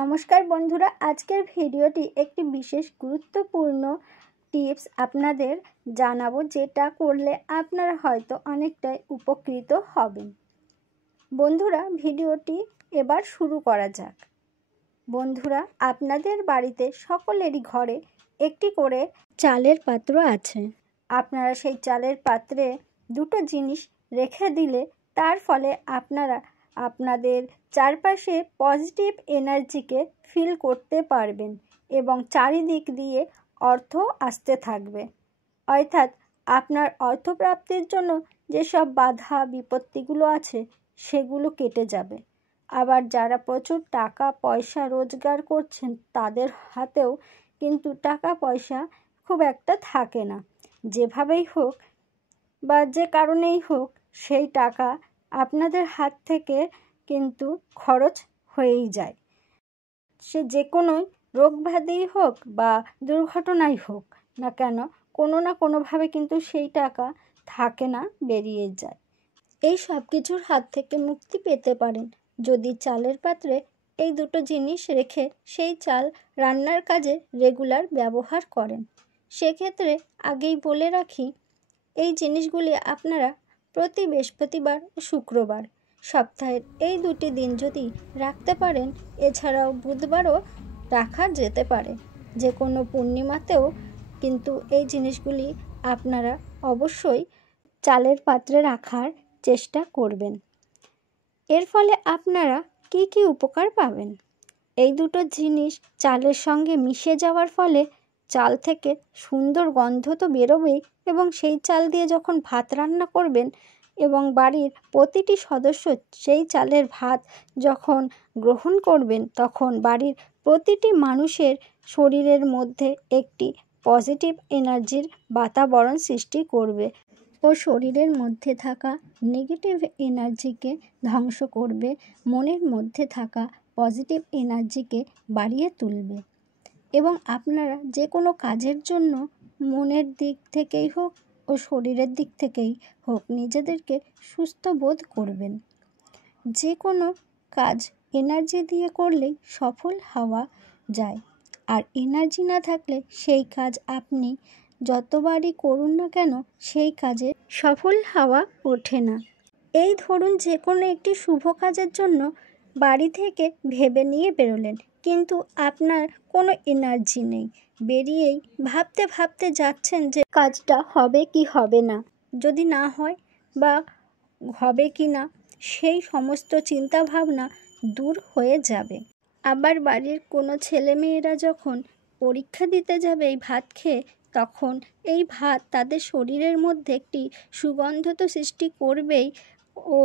নমস্কার বন্ধুরা, আজকের ভিডিওটি একটি বিশেষ গুরুত্বপূর্ণ টিপস আপনাদের জানাবো, যেটা করলে আপনারা হয়তো অনেকটাই উপকৃত হবেন। বন্ধুরা, ভিডিওটি এবার শুরু করা যাক। বন্ধুরা, আপনাদের বাড়িতে সকলেরই ঘরে একটি করে চালের পাত্র আছে। আপনারা সেই চালের পাত্রে দুটো জিনিস রেখে দিলে তার ফলে আপনারা আপনাদের চারপাশে পজিটিভ এনার্জিকে ফিল করতে পারবেন এবং চারিদিক দিয়ে অর্থ আসতে থাকবে। অর্থাৎ আপনার অর্থপ্রাপ্তির জন্য যেসব বাধা বিপত্তিগুলো আছে সেগুলো কেটে যাবে। আবার যারা প্রচুর টাকা পয়সা রোজগার করছেন তাদের হাতেও কিন্তু টাকা পয়সা খুব একটা থাকে না। যেভাবেই হোক বা যে কারণেই হোক সেই টাকা আপনাদের হাত থেকে কিন্তু খরচ হয়েই যায়। সে যে কোনো রোগব্যাধি হোক বা দুর্ঘটনাই হোক না কেন, কোনো না কোনোভাবে কিন্তু সেই টাকা থাকে না, বেরিয়ে যায়। এই সব কিছুর হাত থেকে মুক্তি পেতে পারেন যদি চালের পাত্রে এই দুটো জিনিস রেখে সেই চাল রান্নার কাজে রেগুলার ব্যবহার করেন। সেক্ষেত্রে আগেই বলে রাখি, এই জিনিসগুলি আপনারা প্রতি বৃহস্পতিবার ও শুক্রবার সপ্তাহের এই দুটি দিন যদি রাখতে পারেন, এছাড়াও বুধবারও রাখা যেতে পারে। যে কোনো পূর্ণিমাতেও কিন্তু এই জিনিসগুলি আপনারা অবশ্যই চালের পাত্রে রাখার চেষ্টা করবেন। এর ফলে আপনারা কি কি উপকার পাবেন? এই দুটো জিনিস চালের সঙ্গে মিশে যাওয়ার ফলে চাল থেকে সুন্দর গন্ধ তো বেরোবেই, এবং সেই চাল দিয়ে যখন ভাত রান্না করবেন এবং বাড়ির প্রতিটি সদস্য সেই চালের ভাত যখন গ্রহণ করবেন, তখন বাড়ির প্রতিটি মানুষের শরীরের মধ্যে একটি পজিটিভ এনার্জির বাতাবরণ সৃষ্টি করবে ও শরীরের মধ্যে থাকা নেগেটিভ এনার্জিকে ধ্বংস করবে, মনের মধ্যে থাকা পজিটিভ এনার্জিকে বাড়িয়ে তুলবে। এবং আপনারা যে কোনো কাজের জন্য মনের দিক থেকেই হোক ও শরীরের দিক থেকেই হোক নিজেদেরকে সুস্থ বোধ করবেন। যে কোনো কাজ এনার্জি দিয়ে করলেই সফল হওয়া যায়, আর এনার্জি না থাকলে সেই কাজ আপনি যতবারই করুন না কেন সেই কাজে সফল হওয়া ওঠে না। এই ধরুন যে কোনো একটি শুভ কাজের জন্য বাড়ি থেকে ভেবে নিয়ে বেরোলেন, কিন্তু আপনার কোনো এনার্জি নেই, বেরিয়েই ভাবতে ভাবতে যাচ্ছেন যে কাজটা হবে কি হবে না, যদি না হয় বা হবে কি না, সেই সমস্ত চিন্তা ভাবনা দূর হয়ে যাবে। আবার বাড়ির কোনো ছেলেমেয়েরা যখন পরীক্ষা দিতে যাবে এই ভাত খেয়ে, তখন এই ভাত তাদের শরীরের মধ্যে একটি সুগন্ধ তো সৃষ্টি করবেই, ও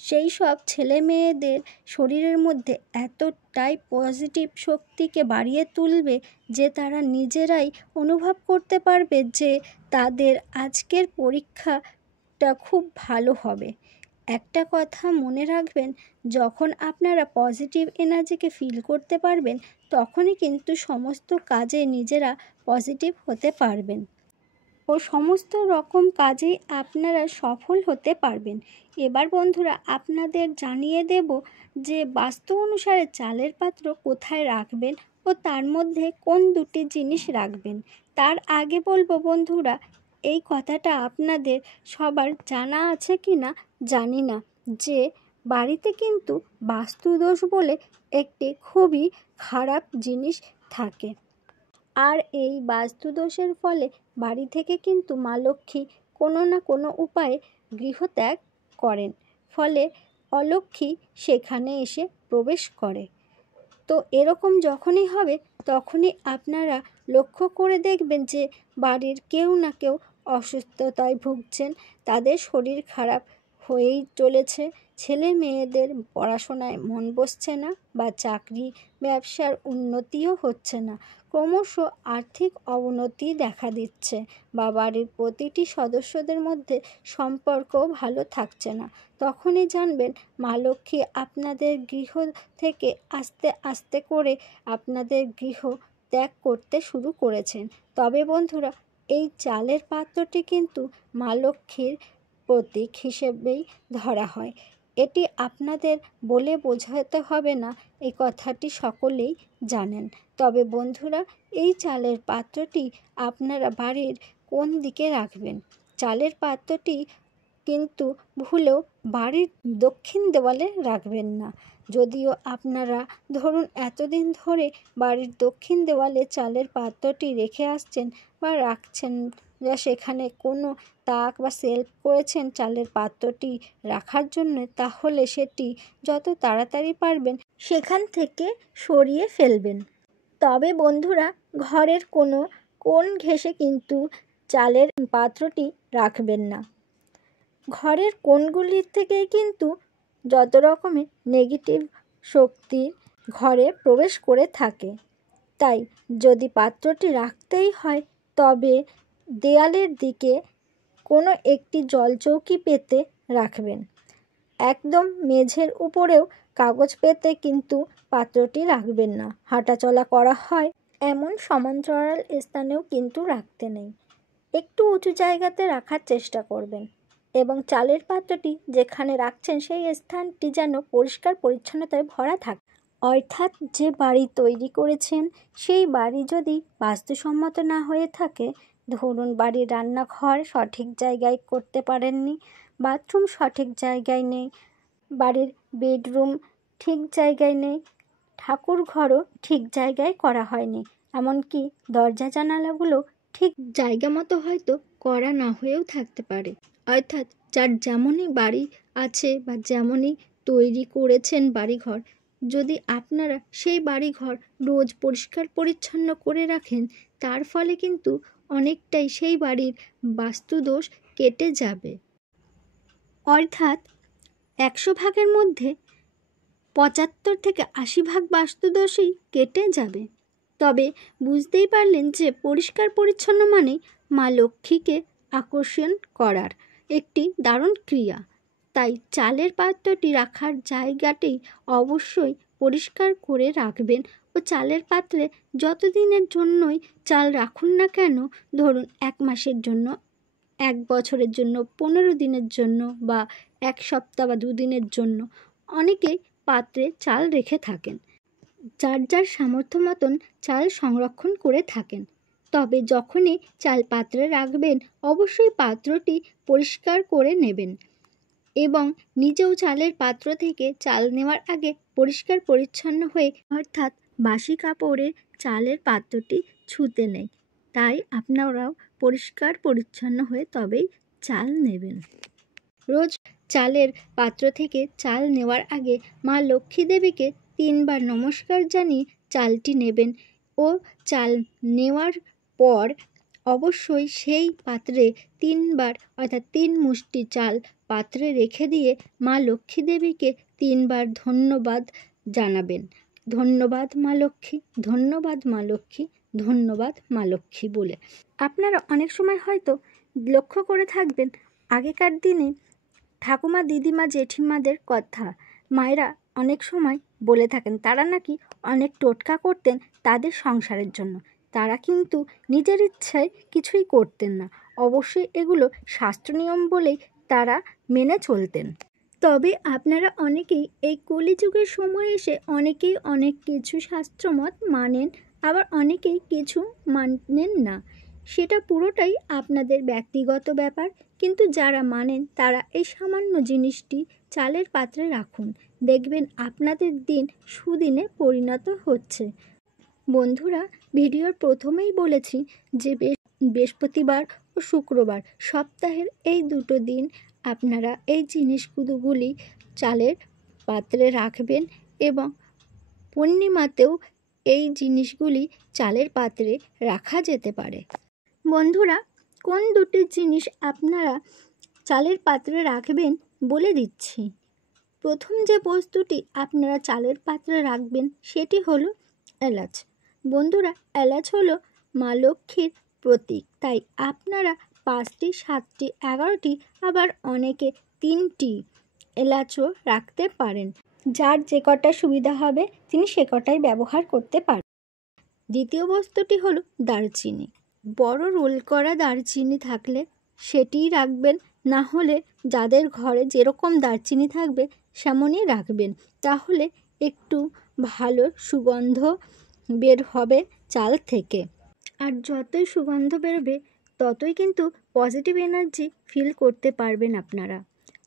সেই সব ছেলে মেয়েদের শরীরের মধ্যে এতটাই পজিটিভ শক্তিকে বাড়িয়ে তুলবে যে তারা নিজেরাই অনুভব করতে পারবে যে তাদের আজকের পরীক্ষাটা খুব ভালো হবে। একটা কথা মনে রাখবেন, যখন আপনারা পজিটিভ এনার্জিকে ফিল করতে পারবেন তখনই কিন্তু সমস্ত কাজে নিজেরা পজিটিভ হতে পারবেন ও সমস্ত রকম কাজেই আপনারা সফল হতে পারবেন। এবার বন্ধুরা, আপনাদের জানিয়ে দেব যে বাস্তু অনুসারে চালের পাত্র কোথায় রাখবেন ও তার মধ্যে কোন দুটি জিনিস রাখবেন। তার আগে বলবো বন্ধুরা, এই কথাটা আপনাদের সবার জানা আছে কি না জানি না, যে বাড়িতে কিন্তু বাস্তুদোষ বলে একটি খুবই খারাপ জিনিস থাকে। আর এই বাস্তুদোষের ফলে বাড়ি থেকে কিন্তু মা লক্ষ্মী কোনো না কোনো উপায়ে গৃহত্যাগ করেন, ফলে অলক্ষ্মী সেখানে এসে প্রবেশ করে। তো এরকম যখনই হবে তখনই আপনারা লক্ষ্য করে দেখবেন যে বাড়ির কেউ না কেউ অসুস্থতায় ভুগছেন, তাদের শরীর খারাপ হয়েই চলেছে, ছেলে মেয়েদের পড়াশোনায় মন বসছে না বা চাকরি ব্যবসার উন্নতিও হচ্ছে না, ক্রমশ আর্থিক অবনতি দেখা দিচ্ছে, বা বাড়ির প্রতিটি সদস্যদের মধ্যে সম্পর্ক ভালো থাকছে না, তখনই জানবেন মা লক্ষ্মী আপনাদের গৃহ থেকে আস্তে আস্তে করে আপনাদের গৃহ ত্যাগ করতে শুরু করেছেন। তবে বন্ধুরা, এই চালের পাত্রটি কিন্তু মা লক্ষ্মীর প্রতীক হিসেবেই ধরা হয়। এটি আপনাদের বলে বোঝাতে হবে না, এই কথাটি সকলেই জানেন। তবে বন্ধুরা, এই চালের পাত্রটি আপনারা বাড়ির কোন দিকে রাখবেন? চালের পাত্রটি কিন্তু ভুলেও বাড়ির দক্ষিণ দেওয়ালে রাখবেন না। যদিও আপনারা ধরুন এতদিন ধরে বাড়ির দক্ষিণ দেওয়ালে চালের পাত্রটি রেখে আসছেন বা রাখছেন, বা সেখানে কোনো তাক বা সেলফ করেছেন চালের পাত্রটি রাখার জন্য, তাহলে সেটি যত তাড়াতাড়ি পারবেন সেখান থেকে সরিয়ে ফেলবেন। তবে বন্ধুরা, ঘরের কোনো কোণ ঘেঁষে কিন্তু চালের পাত্রটি রাখবেন না। ঘরের কোণগুলির থেকেই কিন্তু যত রকমের নেগেটিভ শক্তি ঘরে প্রবেশ করে থাকে। তাই যদি পাত্রটি রাখতেই হয়, তবে দেয়ালের দিকে কোনো একটি জলচৌকি পেতে রাখবেন। একদম মেঝের উপরেও কাগজ পেতে কিন্তু পাত্রটি রাখবেন না। হাঁটাচলা করা হয় এমন সমান্তরাল স্থানেও কিন্তু রাখতে নেই। একটু উঁচু জায়গাতে রাখার চেষ্টা করবেন এবং চালের পাত্রটি যেখানে রাখছেন সেই স্থানটি যেন পরিষ্কার পরিচ্ছন্নতায় ভরা থাকে। অর্থাৎ যে বাড়ি তৈরি করেছেন সেই বাড়ি যদি বাস্তুসম্মত না হয়ে থাকে, ধরুন বাড়ির রান্নাঘর সঠিক জায়গায় করতে পারেননি, বাথরুম সঠিক জায়গায় নেই, বাড়ির বেডরুম ঠিক জায়গায় নেই, ঠাকুর ঘরও ঠিক জায়গায় করা হয়নি, এমনকি দরজা জানালাগুলো ঠিক জায়গা মতো হয়তো করা না হয়েও থাকতে পারে। অর্থাৎ যার যেমনই বাড়ি আছে বা যেমনই তৈরি করেছেন বাড়িঘর, যদি আপনারা সেই বাড়িঘর রোজ পরিষ্কার পরিচ্ছন্ন করে রাখেন, তার ফলে কিন্তু অনেকটাই সেই বাড়ির বাস্তুদোষ কেটে যাবে। অর্থাৎ 100 ভাগের মধ্যে 75 থেকে 80 ভাগ বাস্তুদোষই কেটে যাবে। তবে বুঝতেই পারলেন যে পরিষ্কার পরিচ্ছন্ন মানেই মা লক্ষ্মীকে আকর্ষণ করার একটি দারুণ ক্রিয়া। তাই চালের পাত্রটি রাখার জায়গাটি অবশ্যই পরিষ্কার করে রাখবেন ও চালের পাত্রে যতদিনের জন্যই চাল রাখুন না কেন, ধরুন 1 মাসের জন্য, 1 বছরের জন্য, 15 দিনের জন্য বা 1 সপ্তাহ বা 2 দিনের জন্য অনেকেই পাত্রে চাল রেখে থাকেন। যার যার সামর্থ্য মতন চাল সংরক্ষণ করে থাকেন। তবে যখনই চাল পাত্রে রাখবেন, অবশ্যই পাত্রটি পরিষ্কার করে নেবেন এবং নিজেও চালের পাত্র থেকে চাল নেওয়ার আগে পরিষ্কার পরিচ্ছন্ন হয়ে, অর্থাৎ বাসি কাপড়ে চালের পাত্রটি ছুঁতে নেই। তাই আপনারাও পরিষ্কার পরিচ্ছন্ন হয়ে তবেই চাল নেবেন। রোজ চালের পাত্র থেকে চাল নেওয়ার আগে মা লক্ষ্মী দেবীকে 3 বার নমস্কার জানিয়ে চালটি নেবেন ও চাল নেওয়ার পর অবশ্যই সেই পাত্রে 3 বার অর্থাৎ 3 মুষ্টি চাল পাত্রে রেখে দিয়ে মা লক্ষ্মী দেবীকে 3 বার ধন্যবাদ জানাবেন। ধন্যবাদ মা লক্ষ্মী, ধন্যবাদ মা লক্ষ্মী, ধন্যবাদ মা লক্ষ্মী বলে। আপনারা অনেক সময় হয়তো লক্ষ্য করে থাকবেন, আগেকার দিনে ঠাকুমা, দিদিমা, জেঠিমাদের কথা মায়েরা অনেক সময় বলে থাকেন, তারা নাকি অনেক টোটকা করতেন তাদের সংসারের জন্য। তারা কিন্তু নিজের ইচ্ছায় কিছুই করতেন না। অবশ্যই এগুলো শাস্ত্র নিয়ম বলেই তারা মেনে চলতেন। তবে আপনারা অনেকেই এই কলিযুগের সময় এসে অনেকেই অনেক কিছু শাস্ত্রমত মানেন, আবার অনেকেই কিছু মানেন না। সেটা পুরোটাই আপনাদের ব্যক্তিগত ব্যাপার। কিন্তু যারা মানেন তারা এই সামান্য জিনিসটি চালের পাত্রে রাখুন, দেখবেন আপনাদের দিন সুদিনে পরিণত হচ্ছে। বন্ধুরা, ভিডিওর প্রথমেই বলেছি যে বৃহস্পতিবার ও শুক্রবার সপ্তাহের এই 2 দিন আপনারা এই জিনিসগুলি চালের পাত্রে রাখবেন এবং পূর্ণিমাতেও এই জিনিসগুলি চালের পাত্রে রাখা যেতে পারে। বন্ধুরা, কোন 2টি জিনিস আপনারা চালের পাত্রে রাখবেন বলে দিচ্ছি। প্রথম যে বস্তুটি আপনারা চালের পাত্রে রাখবেন সেটি হলো এলাচ। বন্ধুরা, এলাচ হলো মা লক্ষ্মীর প্রতীক। তাই আপনারা 5টি, 7টি, 11টি, আবার অনেকে 3টি এলাচও রাখতে পারেন। যার যে কটা সুবিধা হবে তিনি সে কটাই ব্যবহার করতে পারেন। দ্বিতীয় বস্তুটি হলো দারচিনি। বড় রোল করা দারচিনি থাকলে সেটিই রাখবেন, না হলে যাদের ঘরে যেরকম দারচিনি থাকবে সামনে রাখবেন, তাহলে একটু ভালো সুগন্ধ বের হবে চাল থেকে। আর যতই সুগন্ধ বেরোবে ততই কিন্তু পজিটিভ এনার্জি ফিল করতে পারবেন আপনারা।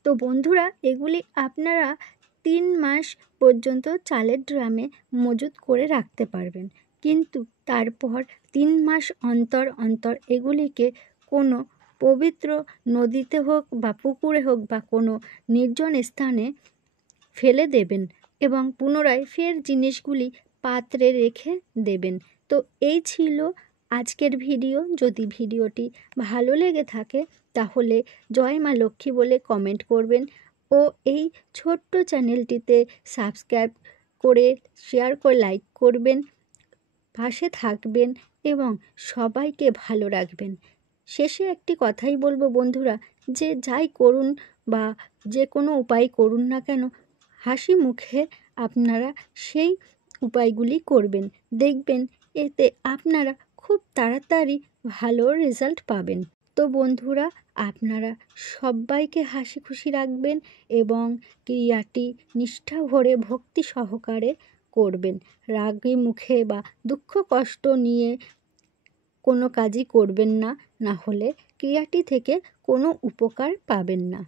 তো বন্ধুরা, এগুলি আপনারা 3 মাস পর্যন্ত চালের ড্রামে মজুত করে রাখতে পারবেন, কিন্তু তারপর 3 মাস অন্তর অন্তর এগুলিকে কোনো পবিত্র নদীতে হোক বা পুকুরে হোক বা কোনো নির্জন স্থানে ফেলে দেবেন এবং পুনরায় ফের জিনিসগুলি পাত্রে রেখে দেবেন। তো এই ছিল আজকের ভিডিও। যদি ভিডিওটি ভালো লেগে থাকে তাহলে জয় মা লক্ষ্মী বলে কমেন্ট করবেন ও এই ছোট্ট চ্যানেলটিতে সাবস্ক্রাইব করে শেয়ার করে লাইক করবেন, পাশে থাকবেন এবং সবাইকে ভালো রাখবেন। শেষে একটি কথাই বলবো বন্ধুরা, যে যাই করুন বা যে কোনো উপায় করুন না কেন, হাসি মুখে আপনারা সেই উপায়গুলি করবেন, দেখবেন এতে আপনারা খুব তাড়াতাড়ি ভালো রেজাল্ট পাবেন। তো বন্ধুরা, আপনারা সবাইকে হাসি খুশি রাখবেন এবং ক্রিয়াটি নিষ্ঠা ভরে ভক্তি সহকারে করবেন। রাগে মুখে বা দুঃখ কষ্ট নিয়ে কোনো কাজই করবেন না, না হলে ক্রিয়াটি থেকে কোনো উপকার পাবেন না।